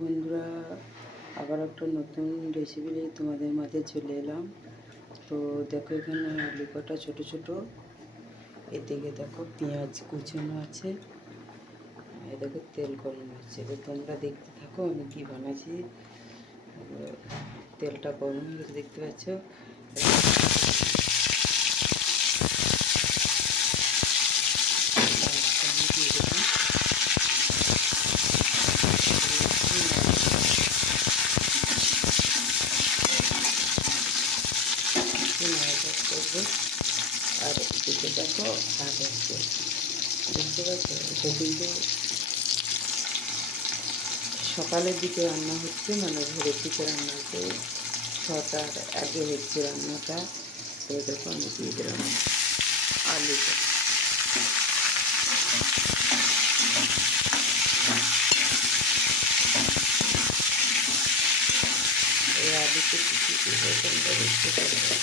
বন্ধুরা, আবার একটা নতুন রেসিপি নিয়ে তোমাদের মাঝে চলে এলাম। তো দেখো, এখানে আলু কটা ছোটো ছোটো, এদিকে দেখো পেঁয়াজ কুচানো আছে, এ দেখো তেল গরম হচ্ছে। তো তোমরা দেখতে থাকো আমি কী বানাচ্ছি। তেলটা গরম হয়ে গেছে দেখতে পাচ্ছ। করবো আর এদিকে দেখো ভাত হচ্ছে, বুঝতে পারছো। এটা কিন্তু সকালের দিকে রান্না হচ্ছে, মানে ভোরের দিকে রান্না হচ্ছে, 6টার আগে হচ্ছে রান্নাটা। তো দেখো আমি দিয়ে দিলাম আলুটা। এই আলুতে কিছু তোমরা দেখতে পারবে।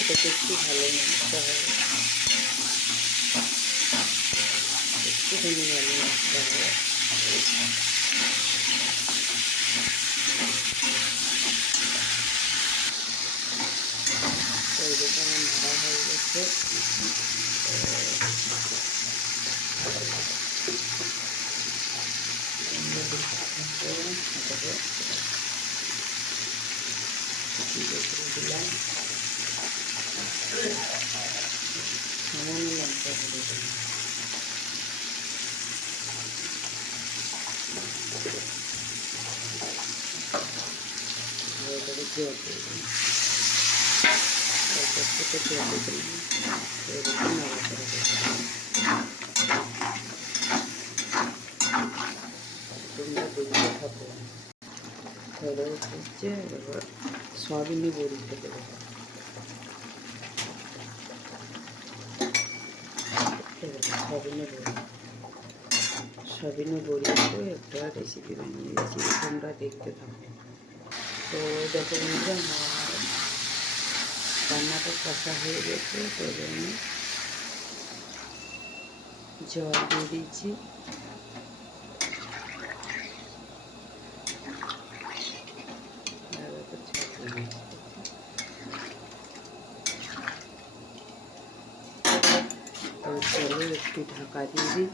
এটাকে একটু ভালো মাখতে হবে, একটুখানি ভালো মাখতে হবে। তো এটা আমার নাড়া হয়ে গেছে। দিলাম সামান্য লঙ্কা দিয়ে দিলাম। এটাকে জল দিয়ে দিলাম, অল্প একটু জল দিয়ে দিলাম। এরকম নাড়া করে দিলাম। তোমরা দেখতে থাকো। হয়ে হচ্ছে, এবার সয়াবিনে বড়ি খেতে দেবো। সয়াবিনে বড়ি দিয়ে একটা রেসিপি বানিয়ে দিয়েছি, তোমরা দেখতে থাকো। তো দেখো বন্ধুরা, আমার রান্নাটা কষা হয়ে গেছে, তো আমি জল দিয়ে দিয়েছি। তো চলো একটু ঢাকা দিয়ে দিই।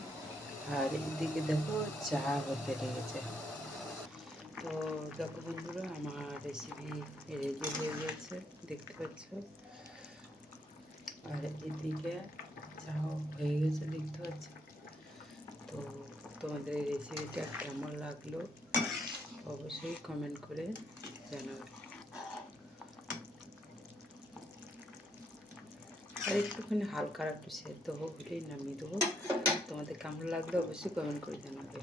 আর এদিকে দেখো চা হতে লেগেছে। তো দেখো বন্ধুরা, আমার রেসিপি রেডি হয়ে গেছে দেখতে পাচ্ছ। আর এদিকে চাও হয়ে গেছে দেখতে পাচ্ছ। তো তোমাদের এই রেসিপিটা কেমন লাগলো অবশ্যই কমেন্ট করে জানাবে। আর একটুখানি হালকা একটু সেদ্ধ হোক হলেই নামিয়ে দেবো। তোমাদের কেমন লাগলো অবশ্যই কমেন্ট করে জানাবে।